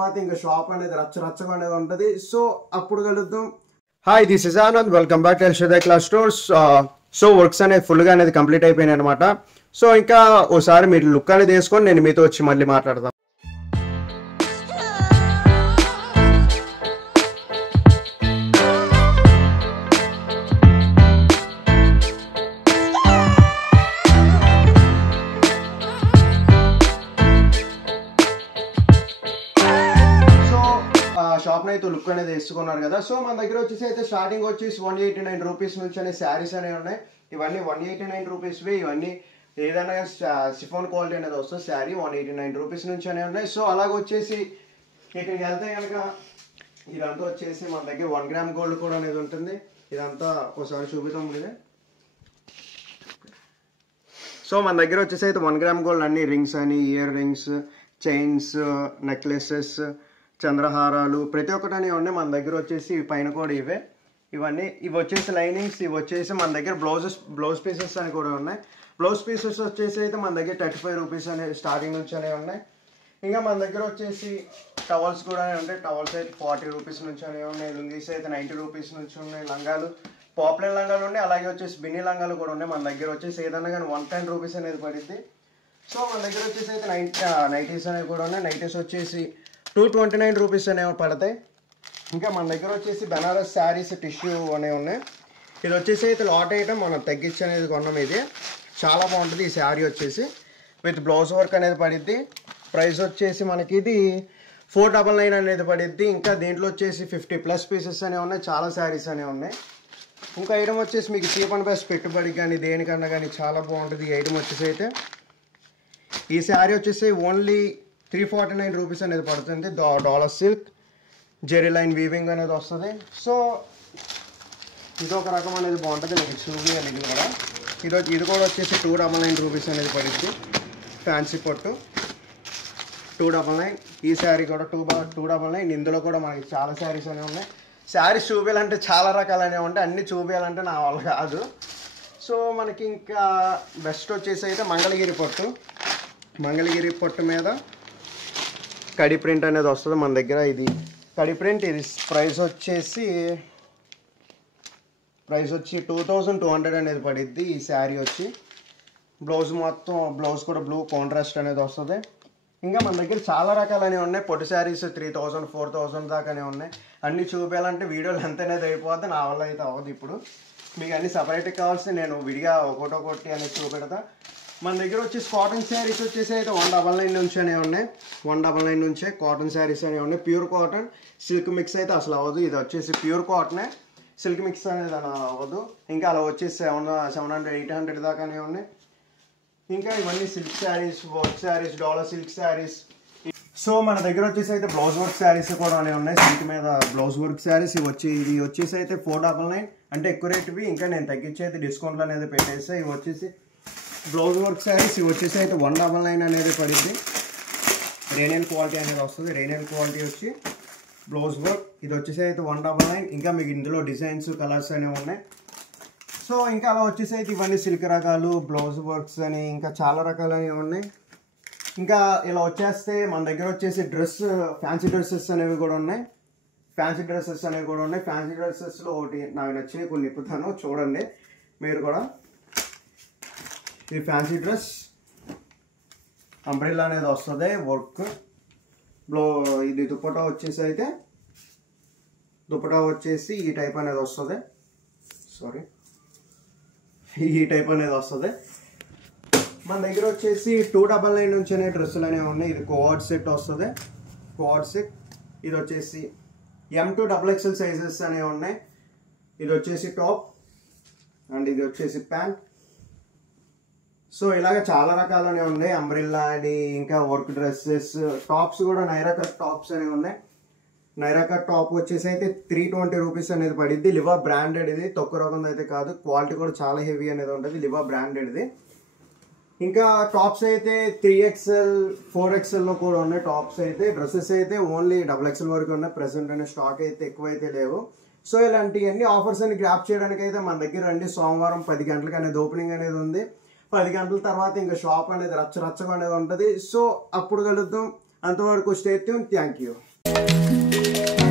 తర్వాత ఇంకా షాప్ అనేది రచ్చరచ్చగా అనేది ఉంటుంది. సో అప్పుడు కలుద్దాం. Hi, this is Anand. Welcome back to El Shaddai class stores. So works అనేది ఫుల్గా అనేది కంప్లీట్ అయిపోయినాయి అనమాట. సో ఇంకా ఓసారి మీరు లుక్ అనేది వేసుకొని నేను మీతో వచ్చి మళ్ళీ మాట్లాడదాం. షాప్ అయితే లుక్ అనేది వేసుకున్నారు కదా. సో మన దగ్గర వచ్చేసి అయితే స్టార్టింగ్ వచ్చేసి 189 రూపీస్ నుంచి అనే శారీస్ అనేవి ఉన్నాయి. ఇవన్నీ 189 రూపీస్వి. ఇవన్నీ ఏదైనా సిఫోన్ క్వాలిటీ అనేది వస్తుంది. శారీ 189 రూపీస్ నుంచి అనేవి ఉన్నాయి. సో అలాగ వచ్చేసి ఇక్కడికి వెళ్తే కనుక ఇదంతా వచ్చేసి మన దగ్గర 1 గ్రామ్ గోల్డ్ కూడా అనేది ఉంటుంది. ఇదంతా ఒకసారి చూపిద్దాం ఇదే. సో మన దగ్గర వచ్చేసి అయితే 1 గ్రామ్ గోల్డ్ అన్ని రింగ్స్ అని, ఇయర్ రింగ్స్, చైన్స్, నెక్లెసెస్, చంద్రహారాలు ప్రతి ఒక్కటి అనేవి ఉన్నాయి మన దగ్గర. వచ్చేసి పైన కూడా ఇవే. ఇవి వచ్చేసి లైనింగ్స్. ఇవి వచ్చేసి మన దగ్గర బ్లౌజ్ పీసెస్ అని కూడా ఉన్నాయి. బ్లౌజ్ పీసెస్ వచ్చేసి అయితే మన దగ్గర 35 రూపీస్ అనే స్టార్టింగ్ నుంచి అనేవి ఉన్నాయి. ఇంకా మన దగ్గర వచ్చేసి టవల్స్ కూడా ఉంటాయి. టవల్స్ అయితే 40 రూపీస్ నుంచి అనేవి ఉన్నాయి. లుంగీస్ అయితే 90 రూపీస్ నుంచి ఉన్నాయి. లంగాలు, పాపులర్ లంగాలు ఉన్నాయి. అలాగే వచ్చేసి బిన్నీ లంగాలు కూడా ఉన్నాయి. మన దగ్గర వచ్చేసి ఏదన్నా కానీ 110 రూపీస్ అనేది పడుద్ది. సో మన దగ్గర వచ్చేసి అయితే నైటీస్ అనేవి కూడా ఉన్నాయి. నైటీస్ వచ్చేసి 229 రూపీస్ అనేవి పడతాయి. ఇంకా మన దగ్గర వచ్చేసి బనారస్ శారీస్ టిష్యూ అనేవి ఉన్నాయి. ఇది వచ్చేసి అయితే లాట్ ఐటమ్ మనం తగ్గించి అనేది కొన్నాం. ఇది చాలా బాగుంటుంది. ఈ శారీ వచ్చేసి విత్ బ్లౌజ్ వర్క్ అనేది పడిద్ది. ప్రైస్ వచ్చేసి మనకి ఇది 499 అనేది పడిద్ది. ఇంకా దీంట్లో వచ్చేసి 50+ పీసెస్ అనేవి ఉన్నాయి. చాలా శారీస్ అనేవి ఉన్నాయి. ఇంకా ఐటమ్ వచ్చేసి మీకు చీప్ అండ్ బెస్ట్ పెట్టుబడికి కానీ దేనికన్నా కానీ చాలా బాగుంటుంది. ఈ ఐటమ్ వచ్చేసి అయితే ఈ శారీ వచ్చేసి ఓన్లీ 349 రూపీస్ అనేది పడుతుంది. Dollar silk zari line weaving అనేది వస్తుంది. సో ఇది ఒక రకం అనేది బాగుంటుంది. మీకు చూపియాలి ఇది కూడా. ఇది కూడా వచ్చేసి 299 రూపీస్ అనేది పడుద్ది. ఫ్యాన్సీ పట్టు 299. ఈ శారీ కూడా 299. ఇందులో కూడా మనకి చాలా శారీస్ అనేవి ఉన్నాయి. శారీస్ చూపించాలంటే చాలా రకాలు అనేవి ఉంటాయి. అన్నీ చూపించాలంటే నా వల్ల కాదు. సో మనకి ఇంకా బెస్ట్ వచ్చేసి అయితే మంగళగిరి పట్టు మీద కడి ప్రింట్ అనేది వస్తుంది మన దగ్గర. ఇది కడి ప్రింట్. ఇది ప్రైస్ వచ్చి 2200 అనేది పడిద్ది. ఈ శారీ వచ్చి బ్లౌజ్ కూడా బ్లూ కాంట్రాస్ట్ అనేది వస్తుంది. ఇంకా మన దగ్గర చాలా రకాలు అనేవి ఉన్నాయి. పొట్టి శారీస్ 3000 4000 దాకానే ఉన్నాయి. అన్నీ చూపించాలంటే వీడియోలు ఎంత అనేది అయిపోద్ది. నా వల్ల అయితే అవ్వదు. ఇప్పుడు మీకు అన్ని సపరేట్గా కావాల్సి నేను విడిగా ఒకటి అనేది చూపెడతా. మన దగ్గర వచ్చేసి కాటన్ శారీస్ వచ్చేసి అయితే 199 నుంచి అనేవి ఉన్నాయి. 199 నుంచే కాటన్ శారీస్ అనేవి ఉన్నాయి. Pure cotton. సిల్క్ మిక్స్ అయితే అసలు అవ్వదు. ఇది వచ్చేసి ప్యూర్ కాటనే. సిల్క్ మిక్స్ అనేది అలా అవ్వదు. ఇంకా అలా వచ్చేసి 700 800 దాకానే ఉన్నాయి. ఇంకా ఇవన్నీ silk saris, work saris, dollar silk saris. So మన దగ్గర వచ్చేసి అయితే బ్లౌజ్ వర్క్ శారీస్ కూడా అనేవి ఉన్నాయి. సిల్క్ మీద బ్లౌజ్ వర్క్ శారీస్. ఇది వచ్చేసి అయితే 499 అంటే ఎక్కువ రేటువి. ఇంకా నేను తగ్గించి అయితే డిస్కౌంట్లు అనేది పెట్టేసి ఇవి వచ్చేసి బ్లౌజ్ వర్క్ శారీస్. ఇవి వచ్చేసి అయితే 199 అనేది పడింది. రేనియల్ క్వాలిటీ అనేది వస్తుంది. రేనియల్ క్వాలిటీ వచ్చి బ్లౌజ్ వర్క్. ఇది వచ్చేసి అయితే 199. ఇంకా మీకు ఇందులో డిజైన్స్, కలర్స్ అనేవి ఉన్నాయి. సో ఇంకా అలా వచ్చేసి అయితే ఇవన్నీ సిల్క్ రకాలు, బ్లౌజ్ వర్క్స్ అని ఇంకా చాలా రకాలు అనేవి ఉన్నాయి. ఇంకా ఇలా వచ్చేస్తే మన దగ్గర వచ్చేసి ఫ్యాన్సీ డ్రెస్సెస్ అనేవి కూడా ఉన్నాయి. ఫ్యాన్సీ డ్రెస్సెస్లో ఒకటి నాకు నచ్చినవి కొన్ని ఇప్పుతాను చూడండి మీరు కూడా. ఇది ఫ్యాన్సీ డ్రెస్. అంబ్రెల్లా అనేది వస్తుంది. వర్క్ ఇది దుపట్టా వచ్చేసి ఈ టైప్ అనేది వస్తుంది. మన దగ్గర వచ్చేసి 299 నుంచి అనే డ్రెస్సులు అనేవి ఉన్నాయి. ఇది కోఆర్డ్ సెట్ వస్తుంది. ఇది వచ్చేసి M2 XXL సైజెస్ అనేవి ఉన్నాయి. ఇది వచ్చేసి టాప్ అండ్ ఇది వచ్చేసి ప్యాంట్. సో ఇలాగ చాలా రకాలనే ఉన్నాయి. అంబ్రెల్లా అని ఇంకా వర్క్ డ్రెస్సెస్, టాప్స్ కూడా నైరా కట్ టాప్స్ అనేవి ఉన్నాయి. నైరా కట్ టాప్ వచ్చేసి అయితే 320 రూపీస్ అనేది పడిద్ది. లివా బ్రాండెడ్. ఇది తక్కువ రకం అయితే కాదు. క్వాలిటీ కూడా చాలా హెవీ అనేది ఉంటుంది. లివా బ్రాండెడ్ది. ఇంకా టాప్స్ అయితే 3XL 4XLలో కూడా ఉన్నాయి. టాప్స్ అయితే డ్రెస్సెస్ అయితే ఓన్లీ XXL వరకు ఉన్నాయి. ప్రెసెంట్ అనే స్టాక్ అయితే ఎక్కువైతే లేవు. సో ఇలాంటివన్నీ ఆఫర్స్ అని గ్రాప్ చేయడానికి అయితే మన దగ్గర రండి. సోమవారం 10 గంటలకు అనేది ఓపెనింగ్ అనేది ఉంది. 10 గంటల తర్వాత ఇంకా షాప్ అనేది రచ్చరచ్చగా అనేది ఉంటుంది. సో అప్పుడు కలుద్దాం. అంతవరకు stay tune. Thank you. Bye.